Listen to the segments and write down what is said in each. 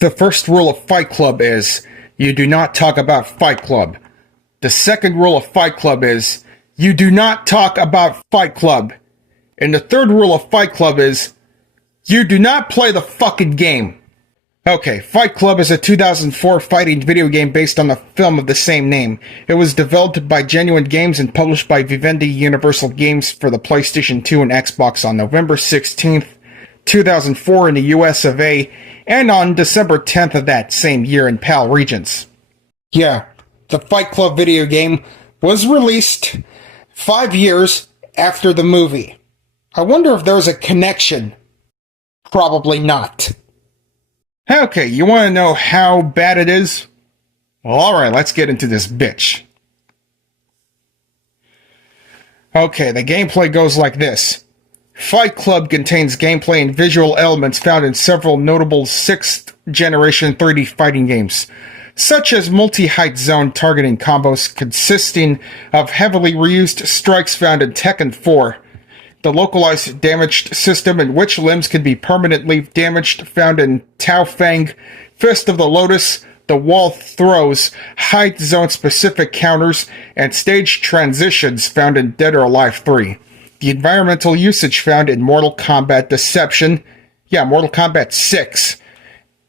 The first rule of Fight Club is, you do not talk about Fight Club. The second rule of Fight Club is, you do not talk about Fight Club. And the third rule of Fight Club is, you do not play the fucking game. Okay, Fight Club is a 2004 fighting video game based on the film of the same name. It was developed by Genuine Games and published by Vivendi Universal Games for the PlayStation 2 and Xbox on November 16th, 2004 in the US of A, and on December 10th of that same year in PAL regions. Yeah, the Fight Club video game was released 5 years after the movie. I wonder if there's a connection. Probably not. Okay, you want to know how bad it is? Well, alright, let's get into this bitch. Okay, the gameplay goes like this. Fight Club contains gameplay and visual elements found in several notable 6th generation 3D fighting games, such as multi-height zone targeting combos consisting of heavily reused strikes found in Tekken 4, the localized damaged system in which limbs can be permanently damaged found in Tao Fang, Fist of the Lotus, the wall throws, height zone specific counters, and stage transitions found in Dead or Alive 3. The environmental usage found in Mortal Kombat Deception, Mortal Kombat 6,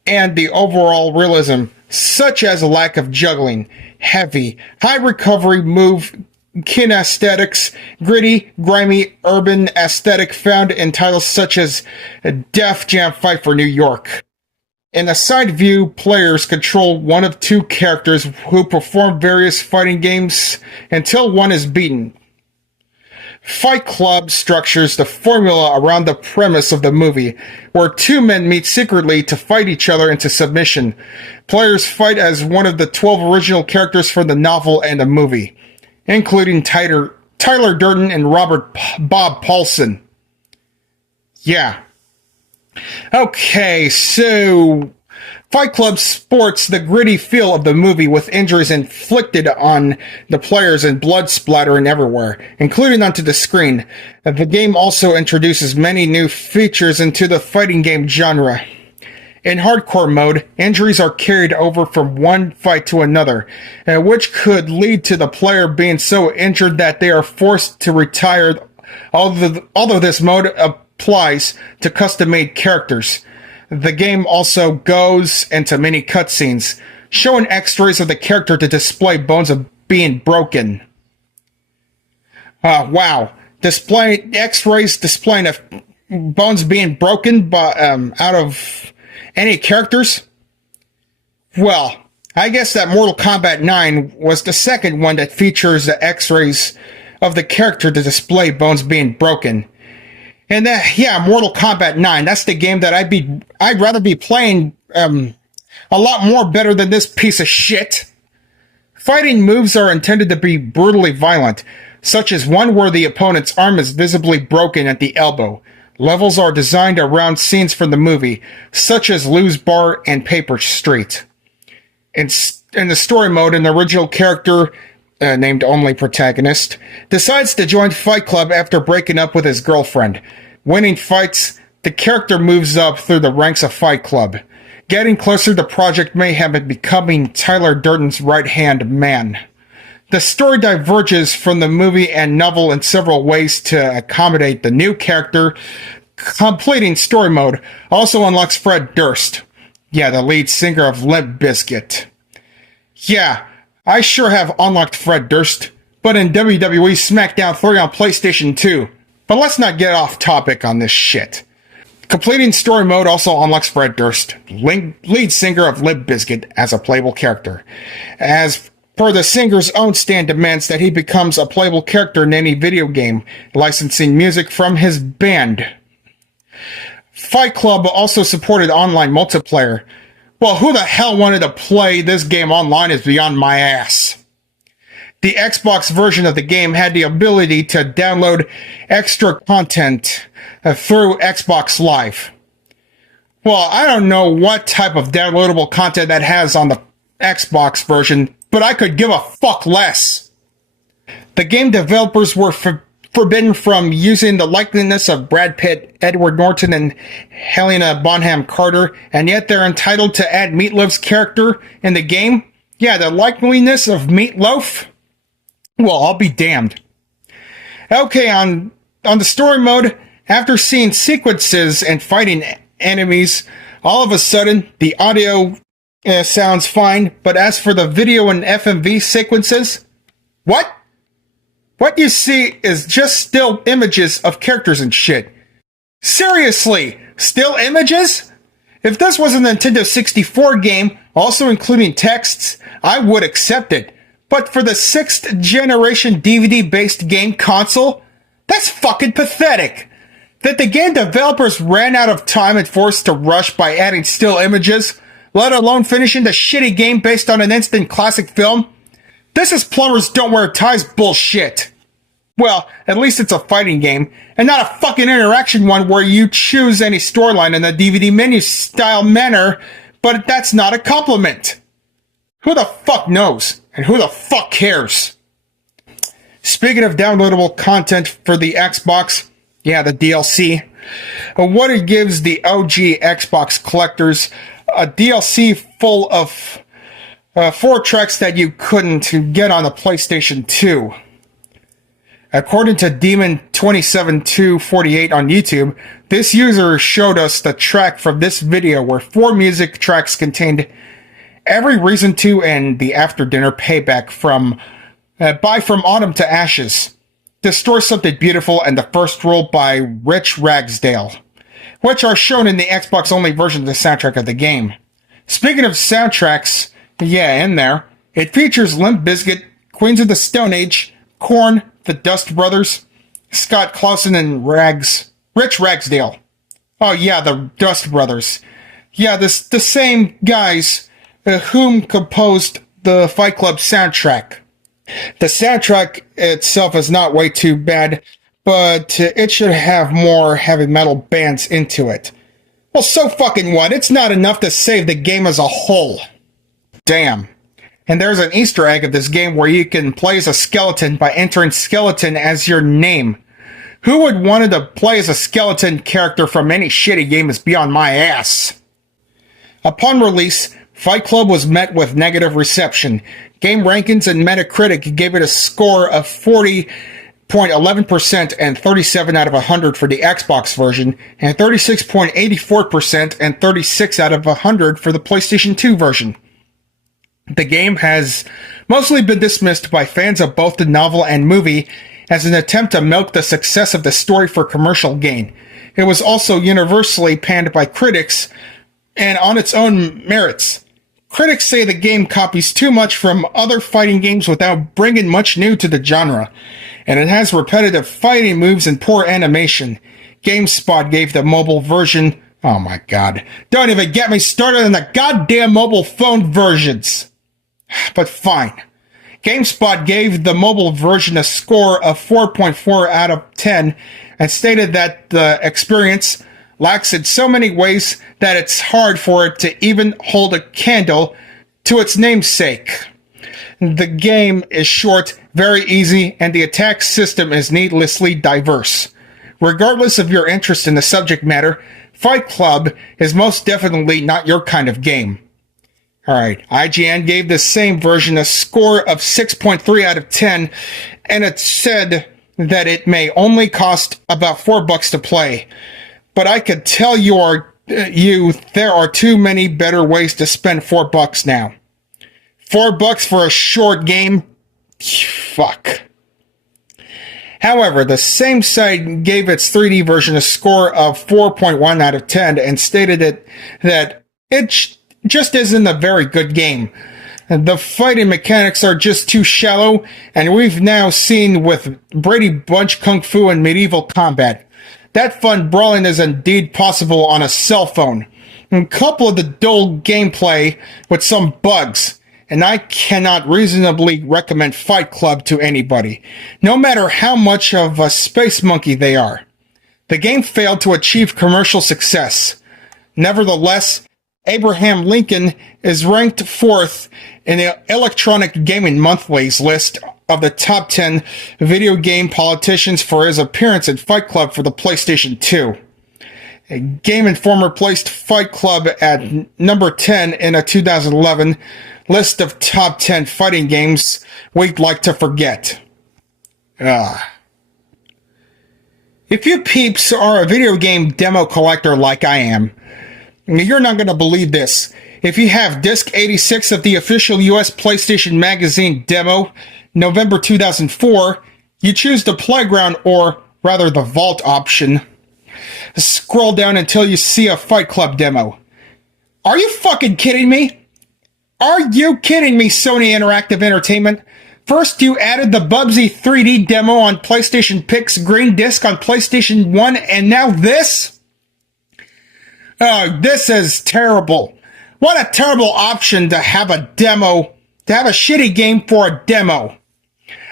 and the overall realism, such as a lack of juggling, heavy, high recovery move, kinesthetics, gritty, grimy, urban aesthetic found in titles such as Def Jam Fight for New York. In the side view, players control one of two characters who perform various fighting games until one is beaten. Fight Club structures the formula around the premise of the movie, where two men meet secretly to fight each other into submission. Players fight as one of the 12 original characters from the novel and the movie, including Tyler Durden and Bob Paulson. Yeah. Okay, so Fight Club sports the gritty feel of the movie with injuries inflicted on the players and blood splattering everywhere, including onto the screen. The game also introduces many new features into the fighting game genre. In hardcore mode, injuries are carried over from one fight to another, which could lead to the player being so injured that they are forced to retire, although this mode applies to custom-made characters. The game also goes into many cutscenes, showing x-rays of the character to display bones of being broken. Wow. X-rays displaying of bones being broken out of any characters? Well, I guess that Mortal Kombat 9 was the second one that features the x-rays of the character to display bones being broken. And Mortal Kombat 9, that's the game that I'd rather be playing a lot more better than this piece of shit. Fighting moves are intended to be brutally violent, such as one where the opponent's arm is visibly broken at the elbow. Levels are designed around scenes from the movie, such as Lou's Bar and Paper Street. In the story mode, an original character, named Only Protagonist, decides to join Fight Club after breaking up with his girlfriend. Winning fights, the character moves up through the ranks of Fight Club, getting closer to Project Mayhem and becoming Tyler Durden's right-hand man. The story diverges from the movie and novel in several ways to accommodate the new character. Completing story mode also unlocks Fred Durst, the lead singer of Limp Bizkit. Yeah, I sure have unlocked Fred Durst, but in WWE SmackDown 3 on PlayStation 2. But let's not get off topic on this shit. Completing story mode also unlocks Fred Durst, lead singer of Limp Bizkit, as a playable character. As per the singer's own stand demands that he becomes a playable character in any video game, licensing music from his band. Fight Club also supported online multiplayer. Well, who the hell wanted to play this game online is beyond my ass. The Xbox version of the game had the ability to download extra content through Xbox Live. Well, I don't know what type of downloadable content that has on the Xbox version, but I could give a fuck less. The game developers were forbidden from using the likeness of Brad Pitt, Edward Norton, and Helena Bonham Carter, and yet they're entitled to add Meatloaf's character in the game? Yeah, the likeliness of Meatloaf? Well, I'll be damned. Okay, on the story mode, after seeing sequences and fighting enemies, all of a sudden, the audio sounds fine, but as for the video and FMV sequences, what? What you see is just still images of characters and shit. Seriously, still images? If this was a Nintendo 64 game, also including texts, I would accept it. But for the 6th generation DVD-based game console, that's fucking pathetic. That the game developers ran out of time and forced to rush by adding still images, let alone finishing the shitty game based on an instant classic film? This is plumbers don't wear ties bullshit. Well, at least it's a fighting game, and not a fucking interaction one where you choose any storyline in the DVD menu style manner, but that's not a compliment. Who the fuck knows? And who the fuck cares? Speaking of downloadable content for the Xbox, yeah, the DLC, what it gives the OG Xbox collectors, a DLC full of 4 tracks that you couldn't get on the PlayStation 2. According to Demon27248 on YouTube, this user showed us the track from this video where 4 music tracks contained Every Reason To and the After Dinner Payback from by From Autumn to Ashes, Destroy Something Beautiful, and The First Rule by Rich Ragsdale, which are shown in the Xbox-only version of the soundtrack of the game. Speaking of soundtracks, yeah, in there, it features Limp Bizkit, Queens of the Stone Age, Korn, the Dust Brothers, Scott Clausen, and Rich Ragsdale. Oh yeah, the Dust Brothers. Yeah, the same guys whom composed the Fight Club soundtrack. The soundtrack itself is not way too bad, but it should have more heavy metal bands into it. Well, so fucking what? It's not enough to save the game as a whole. Damn. And there's an Easter egg of this game where you can play as a skeleton by entering skeleton as your name. Who would want to play as a skeleton character from any shitty game is beyond my ass. Upon release, Fight Club was met with negative reception. Game Rankings and Metacritic gave it a score of 40.11% and 37 out of 100 for the Xbox version, and 36.84% and 36 out of 100 for the PlayStation 2 version. The game has mostly been dismissed by fans of both the novel and movie as an attempt to milk the success of the story for commercial gain. It was also universally panned by critics and on its own merits. Critics say the game copies too much from other fighting games without bringing much new to the genre, and it has repetitive fighting moves and poor animation. GameSpot gave the mobile version... Oh my god. Don't even get me started on the goddamn mobile phone versions! But fine. GameSpot gave the mobile version a score of 4.4 out of 10 and stated that the experience lacks in so many ways that it's hard for it to even hold a candle to its namesake. The game is short, very easy, and the attack system is needlessly diverse. Regardless of your interest in the subject matter, Fight Club is most definitely not your kind of game. Alright, IGN gave the same version a score of 6.3 out of 10, and it said that it may only cost about $4 to play. But I could tell there are too many better ways to spend $4 now. $4 for a short game? Fuck. However, the same site gave its 3D version a score of 4.1 out of 10 and stated that it just isn't a very good game. The fighting mechanics are just too shallow, and we've now seen with Brady Bunch Kung Fu and medieval combat. That fun brawling is indeed possible on a cell phone. And couple of the dull gameplay with some bugs, and I cannot reasonably recommend Fight Club to anybody, no matter how much of a space monkey they are. The game failed to achieve commercial success. Nevertheless, Abraham Lincoln is ranked 4th in the Electronic Gaming Monthly's list of the top 10 video game politicians for his appearance in Fight Club for the PlayStation 2. Game Informer placed Fight Club at number 10 in a 2011 list of top 10 fighting games we'd like to forget. If you peeps are a video game demo collector like I am, you're not going to believe this. If you have disc 86 of the official US PlayStation Magazine demo, November 2004, you choose the Playground, or rather the Vault option. Scroll down until you see a Fight Club demo. Are you fucking kidding me? Are you kidding me, Sony Interactive Entertainment? First, you added the Bubsy 3D demo on PlayStation Pix Green Disc on PlayStation 1, and now this? Oh, this is terrible. What a terrible option to have a demo, to have a shitty game for a demo.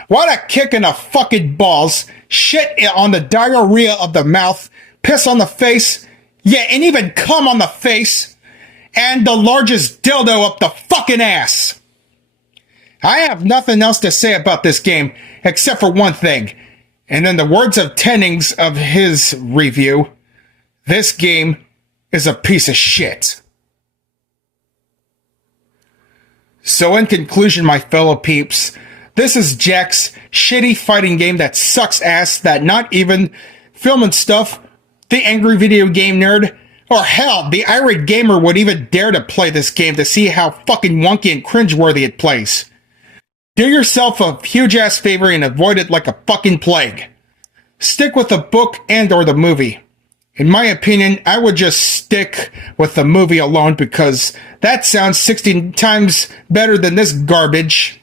What a kick in the fucking balls, shit on the diarrhea of the mouth, piss on the face, yeah, and even cum on the face, and the largest dildo up the fucking ass. I have nothing else to say about this game, except for one thing, and in the words of Tennings of his review, this game is a piece of shit. So in conclusion, my fellow peeps, this is Jack's shitty fighting game that sucks ass, that not even Film and Stuff, the angry video game nerd, or hell, the irate gamer would even dare to play this game to see how fucking wonky and cringeworthy it plays. Do yourself a huge ass favor and avoid it like a fucking plague. Stick with the book and or the movie. In my opinion, I would just stick with the movie alone because that sounds 16 times better than this garbage.